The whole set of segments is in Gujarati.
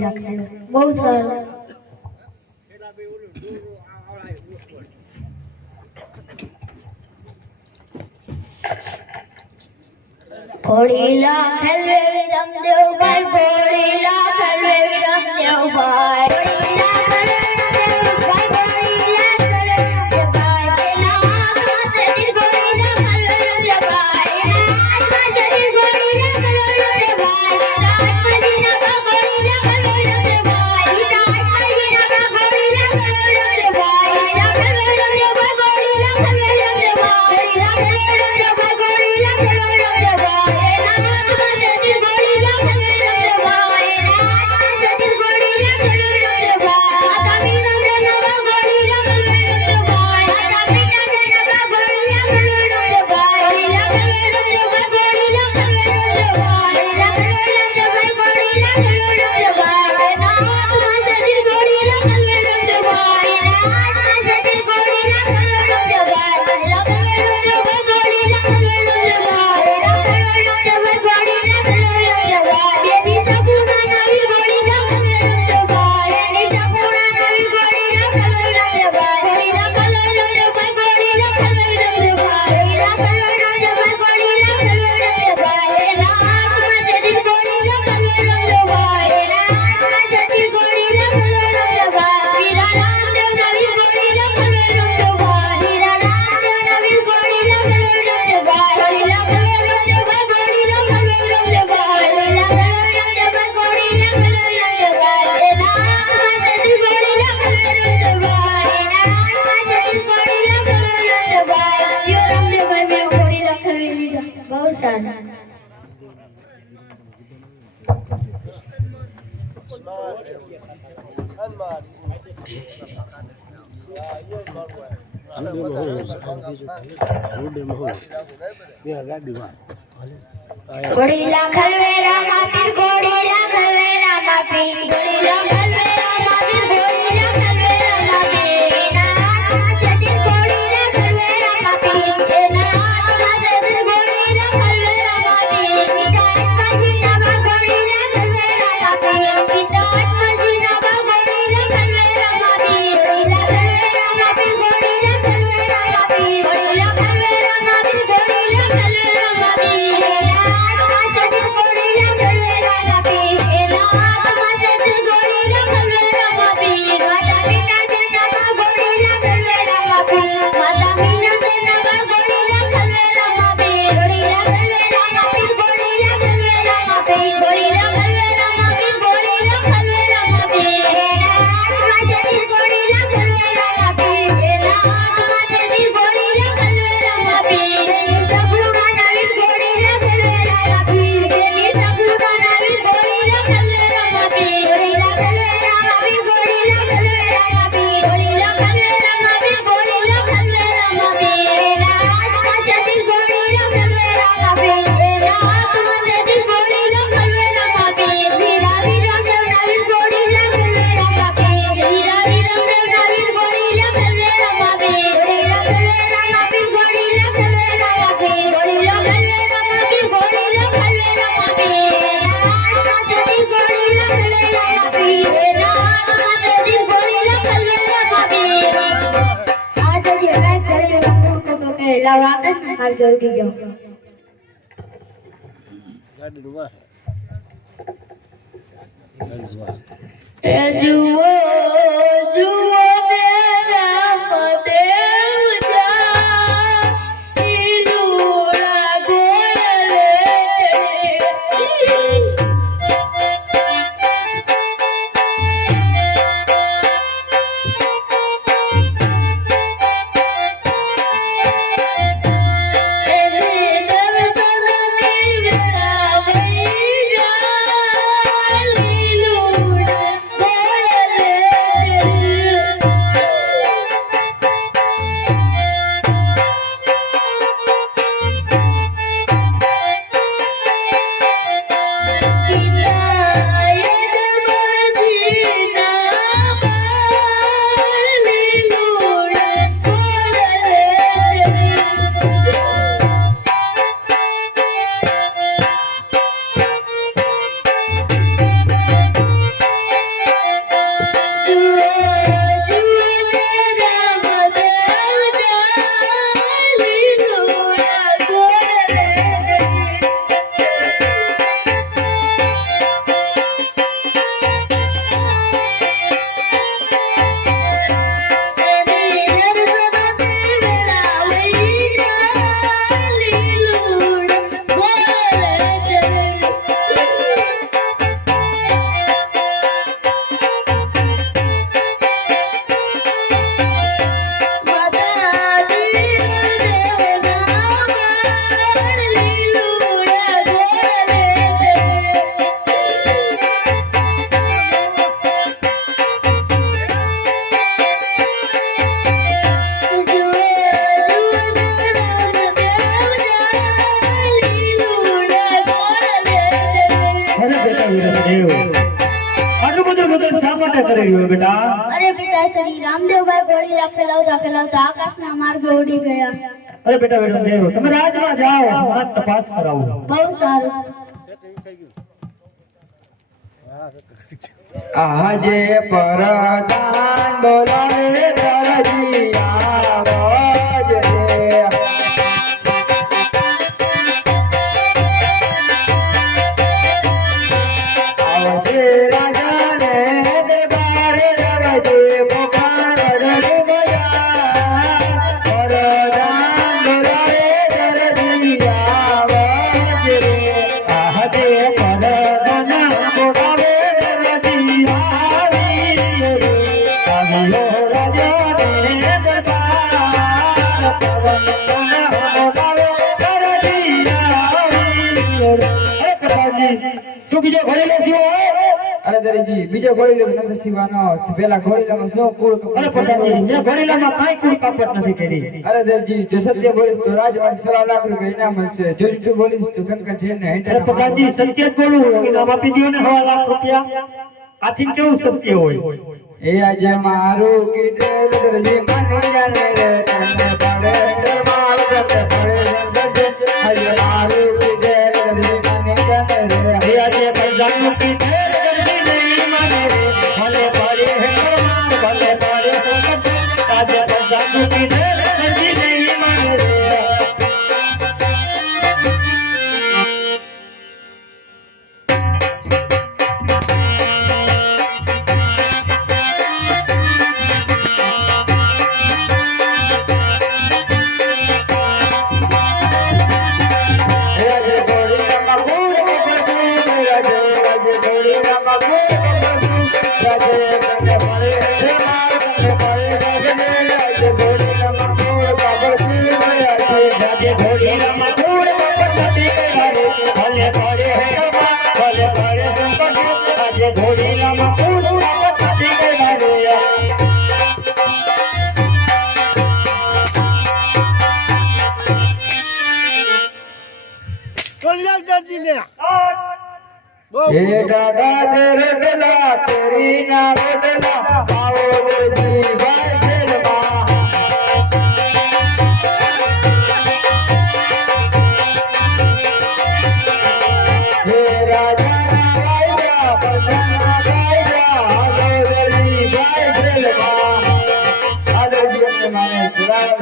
કરી રાખેલો બહુ સરસ ભોળીલા ખેલવે વિરમ દેવભાઈ ઘોડી લાખલ વેરા માપી ઘોડી લાખલ વેરા માપી ઘોડી લાખલ હાલ જલ્દી જાઓ. જુઓ જુઓ રામ દેવ વિરમદેવ જાઓ તપાસ કરાવો. બહુ સારું. આજે પરદાન બોલાવે દરજી આવજ બીજો ઘોડીલો નથી સીવાનો પેલા ઘોડીલામાં શું કુળ અરે મેં ઘડીલામાં કાંઈ કુળ કાપટ નથી કરી અરે દેવજી જો સત્ય બોલીશ તો રાજવાન સવા લાખ રૂપિયા ઇનામ મળશે જો જૂઠું બોલીશ તો શંકર છે ને અરે પ્રતાપજી સત્ય જ બોલું ઇનામ આપી દ્યો ને હવા લાખ રૂપિયા. આથી કેવું સત્ય હોય? એ આજે મારું કીધેલ દરજી માની જાને રે તને પડે તને પડે આજે મારું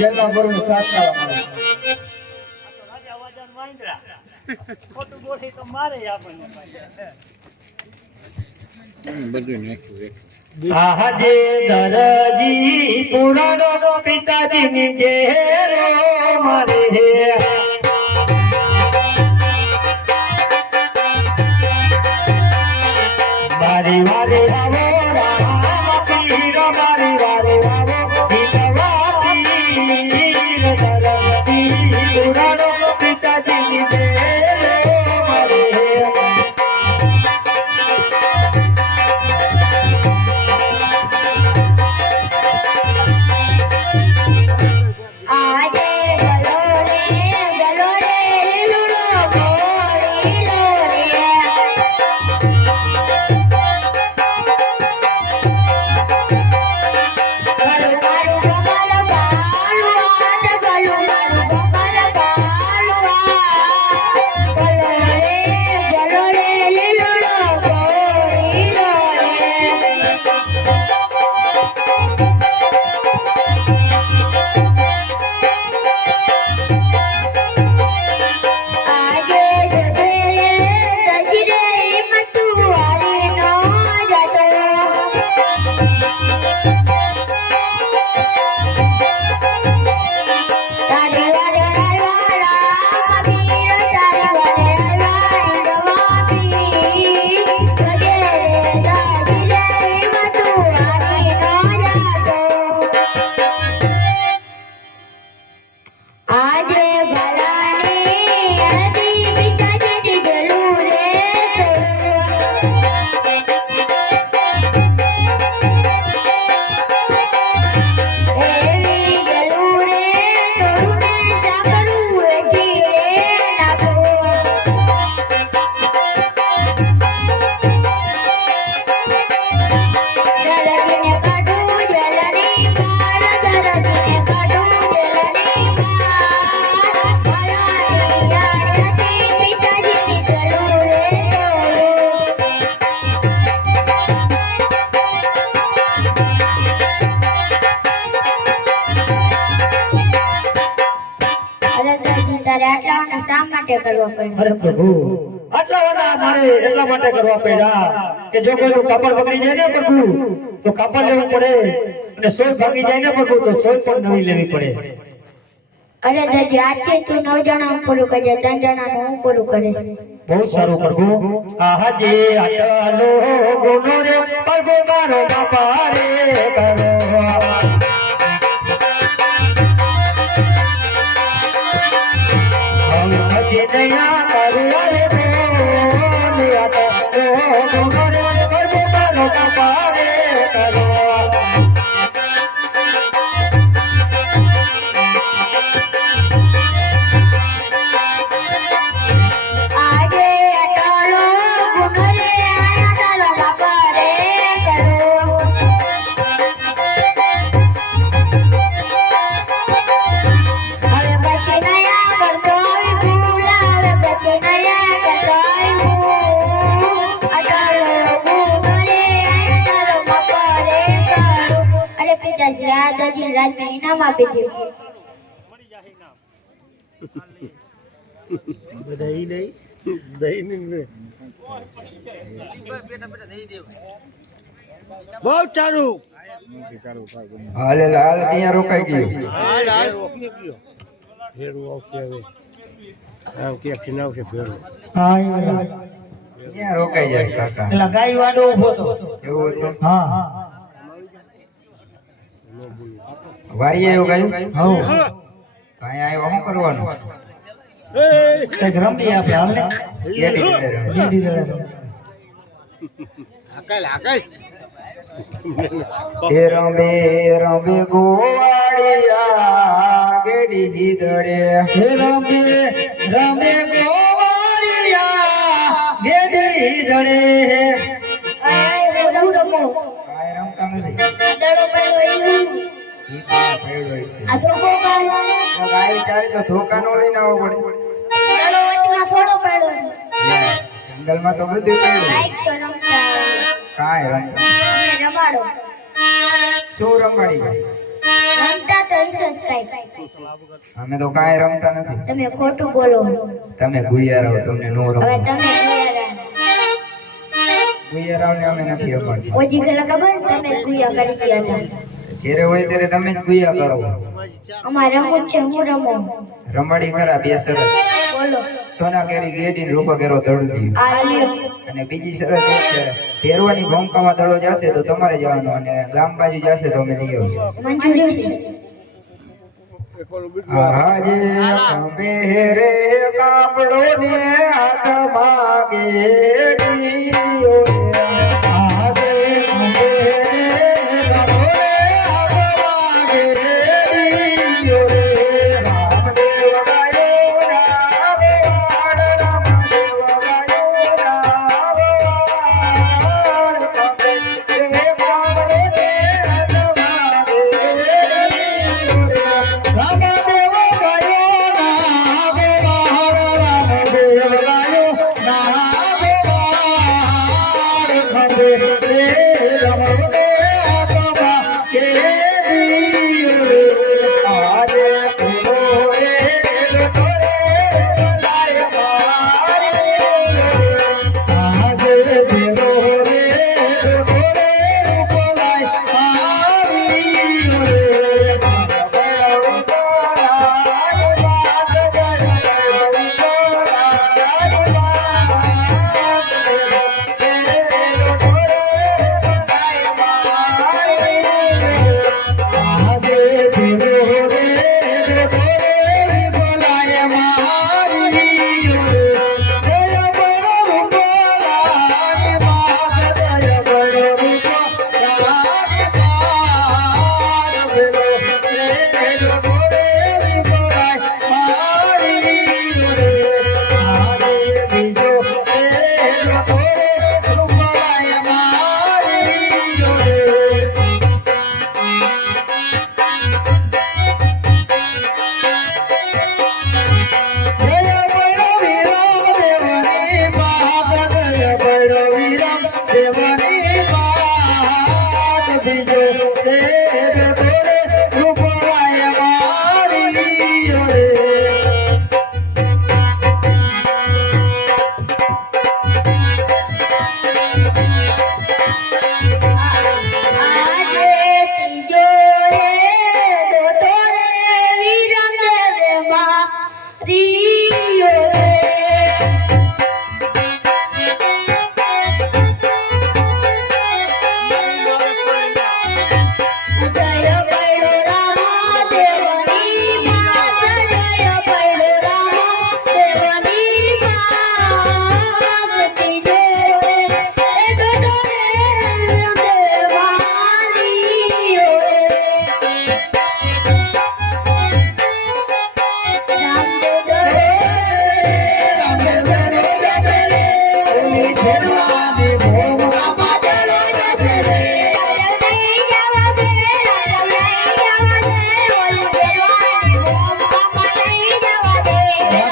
જેલના બરોબર સાથ કરવા આજે દરજી પુરાણો પિતાજીની ઘેરો મારે શા માટે કરવો પડ્યો? અરે પ્રભુ આટલા વાના મારે એટલા માટે કરવા પડ્યા કે જો કોઈનું કાપડ બગડી જાય ને પ્રભુ તો કાપડ લેવું પડે અને સોય ભાગી જાય ને પ્રભુ તો સોય પણ નવી લેવી પડે. અરે દાદી આજથી તું નવ જણાનું પૂરું કરજે ત્રણ જણા હું પૂરું બહુ સારું પ્રભુ. આહાજે આટલો ગુનો રે પ્રભુ મારો બાપા રે કરો i don't Krishna. બહુ સારું હાલે લાલ અહીંયા રોકાઈ ગયું ફેરું આવશે હવે આવ ક્યાંકથી ના આવશે ફેરું હા અહીંયા રોકાઈ જાય કાકા લગાઈ વાડો ઊભો તો એવું હતો હા. વારીએ એવું ગાયું હા. કાંઈ આવ્યો શું કરવાનું? કંઈક રમી આપે દળે રમે. હાકલ હાકલ એ રમે રમે ગોવાળિયા ગેડી હે રમે રમે ગોવાળિયા ગેડી દળે આય હું રમો કાંઈ રમતા નથી. દડો પડ્યો ઈ ઈ પડ્યો છે આ તો કોકા ગાય ચાલે તો ધોકા નો લઈને આવવો પડે દડો વચમાં થોડો પડ્યો લે, જંગલમાં તો બધું પડ્યું લાઈક તો રમતા આવડે. કાંઈ રમાડો. શું રમવાડી રમતા તો ઈસો જ કાંઈ. અમે તો કાંઈ રમતા નથી. તમે ખોટું બોલો. તમે ગુયારાઓ તમને નો હવે રમો તમે ગુયારા. અમે નથી રમાડતા. ઓજી ખબર? તમે ગુયા કરી ગયા હતા. જ્યારે હોય ત્યારે તમે જ ગુયા કરો. અમારે રમવું છે હું રમો. રમાડી ખરા બે સરસ બોલો. સોના કેરી ગેડી રૂપા કેરો દળતી. અને બીજી સરસ એક છે પહેરવાની ભૂમિકામાં દડો જશે તો તમારે જવાનું અને ગામ બાજુ જશે તો અમે લઈ આવીશું. આજે અમે રે કાપડો ને હાથમાં ગેડીઓ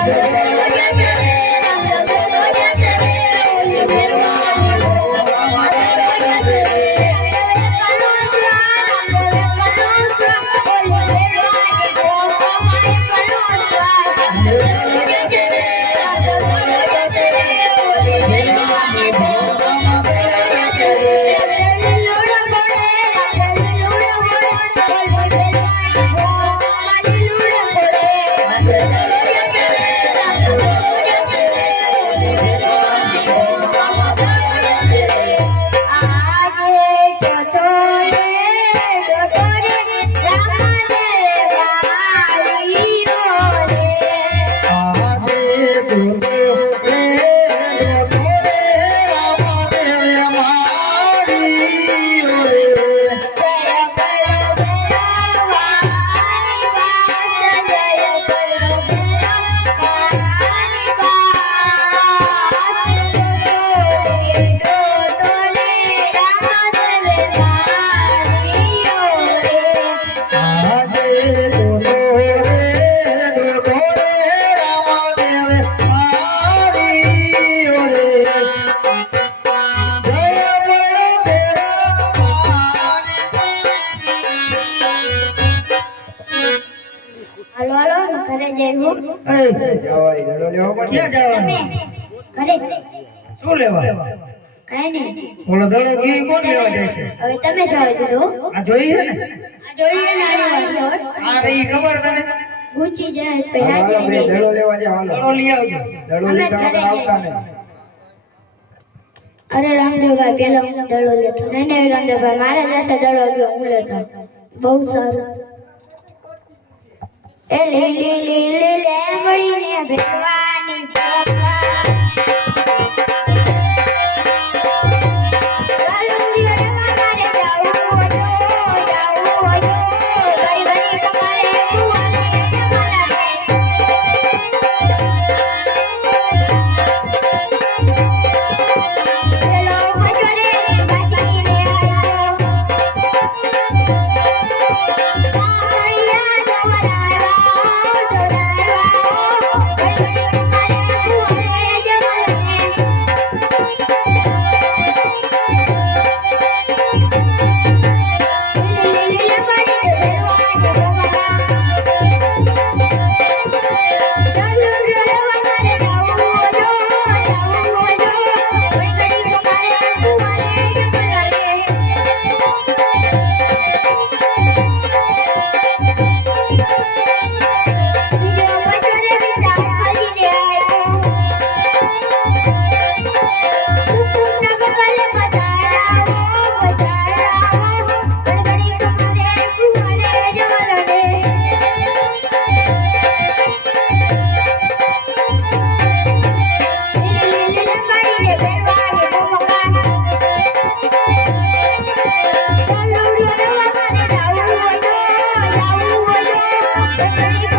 Yeah. અરે રામદેવભાઈ પેલો દડો લેતો. નહીં રામદેવભાઈ મારે સાથે દડો ગયો હું લેતો. બહુ સારું. એ લીલી લીલી લેમડી ને ભેવા Thank you.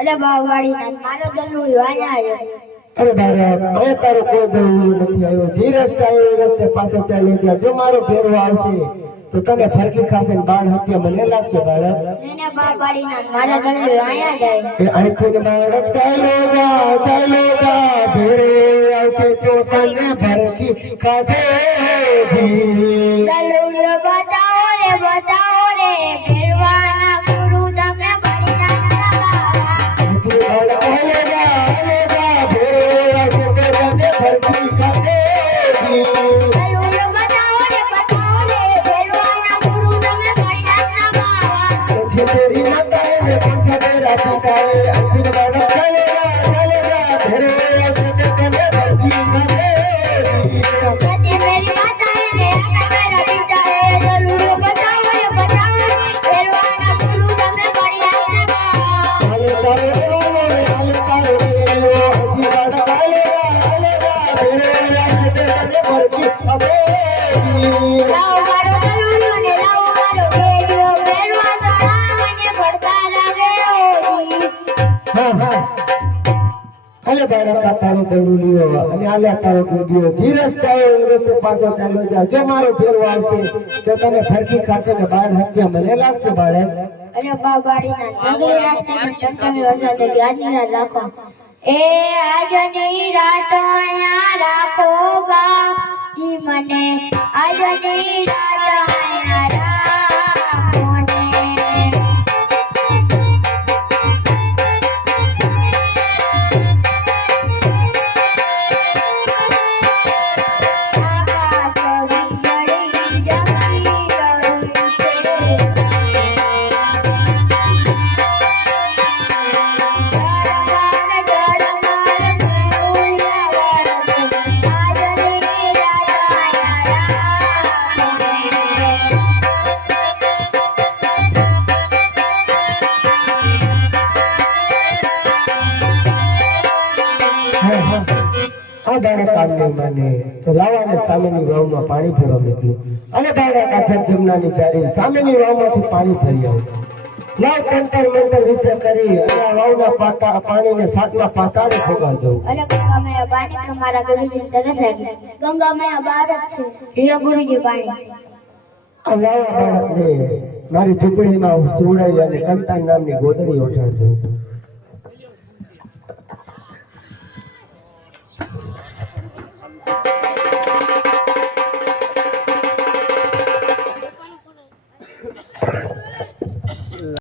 અરે બાવાડી મારો દલું વાયા આવ્યો અરે બાળક હવે તારો કોઈ દળવું નથી આવ્યો જે રસ્તે આવ્યો એ રસ્તે પાછો ચાલ્યો ગયા. જો મારો ફેરવો આવશે તો તને ફરકી ખાશે ને હત્યા મને લાગશે બાળક. એને બાવાડી ના મારો દલું વાયા જાય એ અહીંથી બાળક ચાલો જા ચાલો જા. ભેરે આવશે તો તને ફરકી ખાશે. જી દલુડિયો બતાવો રે બતાવો રે હા બાળક તારો દડું લીયો અને હાલે તારો કીધો જે રસ્તે આવ્યો એ પાછો ચાલ્યો જા. જો મારો ફેરવો આવશે, તો તને ફરકી ખાશે ને બાળ હત્યા મને લાગશે બાળક. અને બાબાડીના નગરી રાતને ચંચળ વરસાદે આજની રાત રાખો એ આજની રાત અહીંયા રાખો બા ઈ મને આજની રાત વાવમાં પાણી ભરવા નીકળ્યું. અને દાદા કાછા જમનાની ચારી સામેની વાવમાંથી પાણી ભરી આવ્યું લાવ કંતર મંતર વિશે અને વાવના પાકા પાણીને મારા મારી ઝૂંપડીમાં સુવડાવી અને કંતાર નામની ગોદડી ઓઢાડ